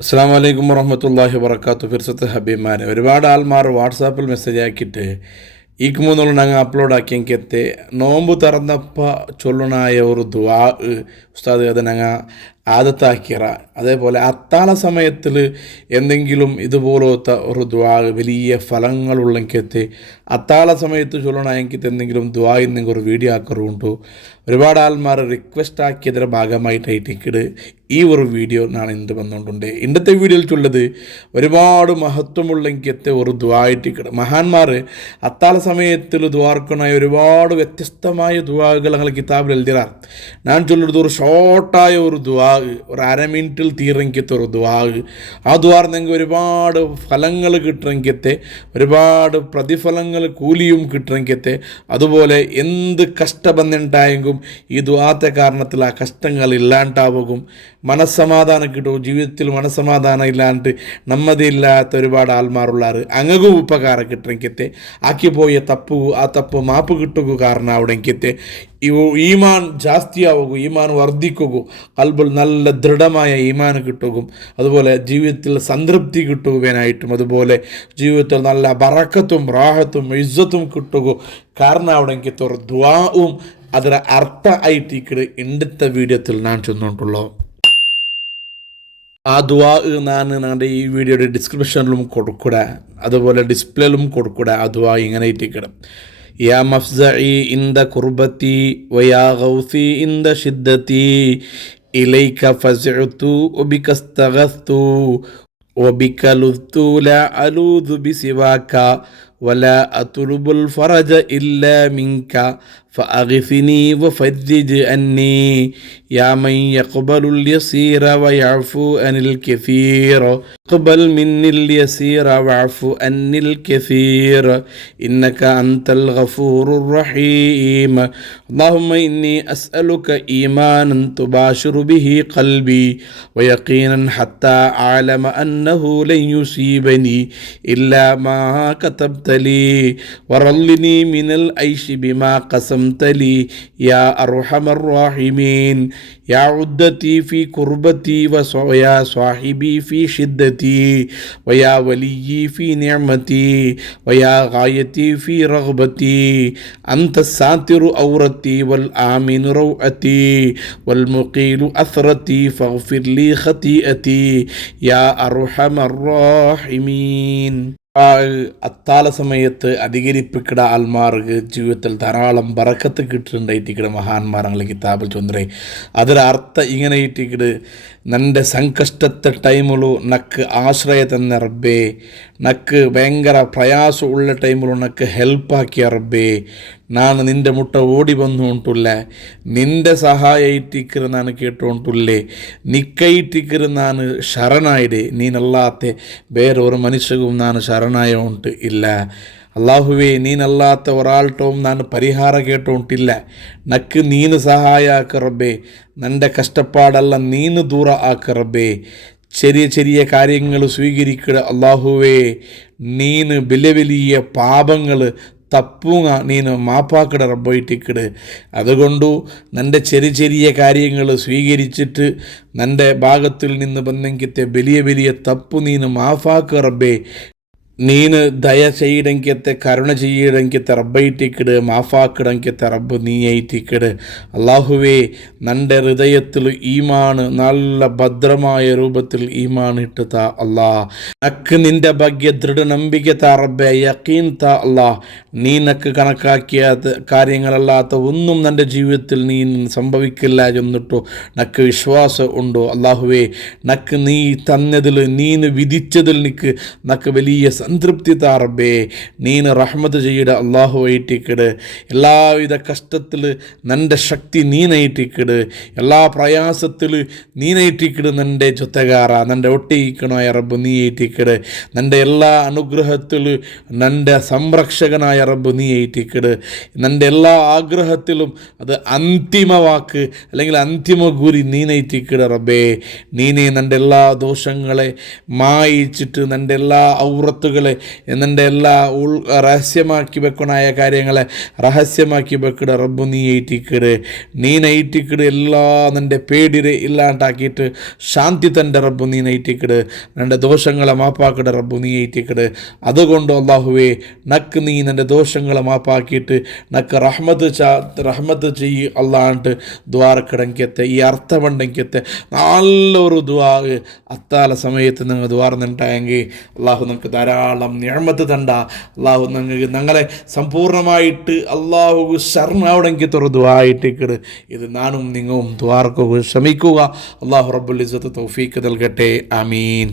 അസ്സാം വലൈക്കും വറഹമത്തല്ലാഹി വർക്കാത്തു. ഫിർസത്ത് ഹബീബാനെ ഒരുപാട് ആൾമാർ വാട്സാപ്പിൽ മെസ്സേജ് ആക്കിയിട്ട് ഈക്കുമൂന്നുള്ള ഞങ്ങൾ അപ്ലോഡ് ആക്കിയെങ്കിത്തെ നോമ്പ് തുറന്നപ്പോൾ ചൊല്ലണായ ഒരു ദുആ ഉസ്താദ് അത് ഞങ്ങൾ ആദത്താക്കിയറ. അതേപോലെ അത്താഴ സമയത്തിൽ എന്തെങ്കിലും ഇതുപോലത്തെ ഒരു ദുആ വലിയ ഫലങ്ങളുള്ളെങ്കിത്തെ അത്താഴ സമയത്ത് ചൊല്ലണമെങ്കിൽ എന്തെങ്കിലും ദുആ എന്തെങ്കിലും ഒരു വീഡിയോ ആക്കാറുണ്ടു. ഒരുപാട് ആൾമാർ റിക്വസ്റ്റ് ആക്കിയതിൻ്റെ ഭാഗമായിട്ടായിട്ട് ഈ ഒരു വീഡിയോ ഞാൻ ഇന്ന് വന്നുകൊണ്ടുണ്ട്. ഇന്നത്തെ വീഡിയോയിൽ ചൊല്ലത് ഒരുപാട് മഹത്വമുള്ളെങ്കിത്തെ ഒരു ദുആ ആയിട്ടിക്കട്. മഹാന്മാർ അത്താഴ സമയത്തിൽ ദുആർക്കണായ ഒരുപാട് വ്യത്യസ്തമായ ദുആകൾ ഞങ്ങൾ കിതാബിൽ എഴുതിയാർ. ഞാൻ ചൊല്ലുന്നത് ഒരു ഷോർട്ടായ ഒരു ദുആ, ഒരു അരമിനിറ്റിൽ തീരെങ്കിത്തെ ഒരു ദുആ. ആ ദുആർന്നെങ്കിൽ ഒരുപാട് ഫലങ്ങൾ കിട്ടുമെങ്കിത്തെ, ഒരുപാട് പ്രതിഫലങ്ങൾ കൂലിയും കിട്ടുമെങ്കിത്തെ, അതുപോലെ എന്ത് കഷ്ടബന്ധമുണ്ടായെങ്കിലും ഈ ദുആത്തെ കാരണത്തിൽ ആ കഷ്ടങ്ങൾ ഇല്ലാണ്ടാവും, മനസ്സമാധാനം കിട്ടും. ജീവിതത്തിൽ മനസ്സമാധാനം ഇല്ലാണ്ട് നമ്മതില്ലാത്ത ഒരുപാട് ആൾമാരുള്ളാറ് അങ്ങകും ഉപകാരം കിട്ടുമെങ്കിത്തെ, ആക്കിപ്പോയ ആ തപ്പ് മാപ്പ് കിട്ടുക കാരണം അവിടെങ്കിത്തെ ഈമാൻ ജാസ്തിയാവുകയും ഈമാൻ വർദ്ധിക്കുകയും കൽബിൽ നല്ല ദൃഢമായ ഈമാൻ കിട്ടുകയും അതുപോലെ ജീവിതത്തിൽ സംതൃപ്തി കിട്ടുവാനായിട്ടും അതുപോലെ ജീവിതത്തിൽ നല്ല ബറക്കത്തും റാഹത്തും ഇസ്സത്തും കിട്ടുകയും കാരണം അവിടെങ്കിത്തെ ഒരു ദുആവും ಅದರ ಅರ್ಥ ಆಯ್ತು ಈ ಕಡೆ ಇಂಡತ್ತ വീഡിയോത്തിൽ ഞാൻ ചെന്നിട്ടുള്ളൂ. ആ ദുആ ഞാൻ ഞങ്ങളുടെ ഈ വീഡിയോയുടെ ഡിസ്ക്രിപ്ഷനിലും കൊടുക്കൂടെ, അതുപോലെ ഡിസ്പ്ലേയിലും കൊടുക്കൂടെ. ആ ദുആ ഇങ്ങനെ ഇട്ടിക്കണം: യാ മഫ്സഇ ഇന്ദ കുർബത്തി വയാ ഗൗസി ഇന്ദ ഷിദ്ദത്തി ഇലൈക ഫസ്ഉതു വബിക ഇസ്തഗസ്തു വബിക ലുസ്തു ലാ അലൂദു ബിസിവാക വലാ അത്ലുബുൽ ഫറജ ഇല്ലാ മിൻക فأغثني وفرج عني يا من يقبل اليسير ويعفو عن الكثير اقبل مني اليسير واعفو عني الكثير إنك أنت الغفور الرحيم اللهم إني أسألك إيمانا تباشر به قلبي ويقينا حتى أعلم أنه لن يصيبني إلا ما كتبت لي ورلني من العيش بما قسمت لي يا أرحم الراحمين يا عدتي في كربتي ويا صاحبي في شدتي ويا ولي في نعمتي ويا غايتي في رغبتي أنت الساتر عورتي والآمن روعتي والمقيل أثرتي فاغفر لي خطيئتي يا أرحم الراحمين. അത്താഴ സമയത്ത് അധികരിപ്പിക്കട ആൾമാർക്ക് ജീവിതത്തിൽ ധാരാളം ബറക്കത്ത് കിട്ടുന്നുണ്ടായിട്ടിക്കട മഹാന്മാരങ്ങൾ കിതാബിൽ ചൊന്നേ. അതിൽ അർത്ഥം ഇങ്ങനെ ഇട്ടിക്കട്: നൻ്റെ സംകഷ്ടത്തെ ടൈമുള്ളൂ നക്ക് ആശ്രയ തന്നെ റബ്ബേ, നക്ക് ഭയങ്കര പ്രയാസം ഉള്ള ടൈമുള്ളൂ നക്ക് ഹെൽപ്പാക്കിയ റബ്ബേ, ನಾನು ನಿಂದೆ ಮುಟ್ಟ ಓಡಿ ಬಂದು ಉಂಟುಲ್ಲ, ನಿಂದೆ ಸಹಾಯ ಇಟ್ಟಿಕ್ಕರು ನಾನು ಕೇಟು ಉಂಟುಲ್ಲೇ, ನಿಕ್ಕ ಇಟ್ಟಿಕ್ಕರು ನಾನು ಶರಣಾಯಿಡೆ, ನೀನಲ್ಲಾತೆ ಬೇರೊരു മനുഷ്യകും ನಾನು ಶರಣಾಯ ಉಂಟು ಇಲ್ಲ. അള്ളാഹുവേ, നീനല്ലാത്ത ഒരാൾട്ടവും ഞാൻ പരിഹാര കേട്ടോണ്ടില്ല. നക്ക് നീന് സഹായ ആക്ക റബ്ബേ, നൻ്റെ കഷ്ടപ്പാടല്ല നീന് ദൂര ആക്ക റബ്ബേ. ചെറിയ ചെറിയ കാര്യങ്ങൾ സ്വീകരിക്കുക അള്ളാഹുവേ. നീന് വലിയ വലിയ പാപങ്ങൾ തപ്പുങ്ങ നീನು മാപ്പാക്കട റബ്ബോയിട്ടിക്കട്. അതുകൊണ്ടു നൻ്റെ ചെറിയ ചെറിയ കാര്യങ്ങൾ സ്വീകരിച്ചിട്ട് നൻ്റെ ഭാഗത്തിൽ നിന്ന് ബന്നെങ്കിത്തെ വലിയ വലിയ തപ്പു നീನು മാഫാക്ക റബ്ബേ. നീന് ദയ ചെയ്യണമെങ്കിത്തെ കരുണ ചെയ്യണമെങ്കിത്തെ റബ്ബൈറ്റിക്കട്, മാഫാക്കിടങ്കിത്തെ റബ്ബ് നീ ഐറ്റിക്കട്. അള്ളാഹുവേ, നൻ്റെ ഹൃദയത്തിൽ ഈമാൻ നല്ല ഭദ്രമായ രൂപത്തിൽ ഈമാൻ ഇട്ട് താ അല്ലാ. നക്ക് നിൻ്റെ ഭാഗ്യ ദൃഢനമ്പിക താ റബ്ബെ, യക്കീൻ താ അല്ലാ. നീ നക്ക് കണക്കാക്കിയ കാര്യങ്ങളല്ലാത്ത ഒന്നും എൻ്റെ ജീവിതത്തിൽ നീ സംഭവിക്കില്ല എന്നിട്ടോ നക്ക് വിശ്വാസം ഉണ്ടോ അള്ളാഹുവേ. നക്ക് നീ തന്നതിൽ നീന് വിധിച്ചതിൽ നക്ക് വലിയ സംതൃപ്തി താ റബ്ബേ. നീന് റഹ്മത്ത് ചെയ്യട അള്ളാഹു ഐറ്റിക്കട്. എല്ലാവിധ കഷ്ടത്തിൽ നൻ്റെ ശക്തി നീനൈറ്റിക്കട്, എല്ലാ പ്രയാസത്തിൽ നീനൈറ്റിക്കട്. നൻ്റെ ജೊತೆಗಾರ നൻ്റെ ഒട്ടിയിക്കണായ റബ്ബ് നീ ഐറ്റിക്കട്. നൻ്റെ എല്ലാ അനുഗ്രഹത്തിൽ നൻ്റെ സംരക്ഷകനായ റബ്ബ് നീ ഐറ്റിക്കട്. നൻ്റെ എല്ലാ ആഗ്രഹത്തിലും അത് അന്തിമ വാക്ക് അല്ലെങ്കിൽ അന്തിമ ഗുരി നീനൈറ്റിക്കട് റബ്ബേ. നീനെ നൻ്റെ എല്ലാ ദോഷങ്ങളെ മായിച്ചിട്ട് നൻ്റെ എല്ലാ ഔറത്തുകൾ ഹൈറുകൾ എന്നെ എല്ലാ രഹസ്യമാക്കി വെക്കണായ കാര്യങ്ങളെ രഹസ്യമാക്കി വെക്കിട റബ്ബു നീ ഏറ്റിക്കിട് നീ നൈറ്റിക്കിട് എല്ലാ നിൻ്റെ പേടിരെ ഇല്ലാണ്ടാക്കിയിട്ട് ശാന്തി തൻ്റെ റബ്ബു നീ നൈറ്റിക്കിട് നിൻ്റെ ദോഷങ്ങളെ മാപ്പാക്കിട റബ്ബു നീ ഏറ്റിക്കിട്. അതുകൊണ്ട് അള്ളാഹുവേ നക്ക് നീ നിൻ്റെ ദോഷങ്ങളെ മാപ്പാക്കിയിട്ട് നക്ക് റഹ്മത്ത് ചെയ്യ് അള്ളാണ്ട് ദ്വാരക്കിടങ്കത്തെ ഈ അർത്ഥമുണ്ടെങ്കത്തെ നല്ലൊരു ദ്വാ അത്താല സമയത്ത് നിങ്ങൾ ദ്വാർന്നിട്ടായെങ്കിൽ അള്ളാഹു നിങ്ങൾക്ക് ധാരാളം നിഅമത്ത് തണ്ട. അള്ളാഹു ഞങ്ങളെ സമ്പൂർണ്ണമായിട്ട് അള്ളാഹു ശരണവിടെങ്കിൽ തുറ ദ്വായിട്ടിക്കിട്. ഇത് നാനും നിങ്ങളും ദ്വാർക്കുക ശ്രമിക്കുക. അള്ളാഹു റബ്ബുൽ ഇസ്സത്ത് തൗഫീഖ് നൽകട്ടെ. ആമീൻ.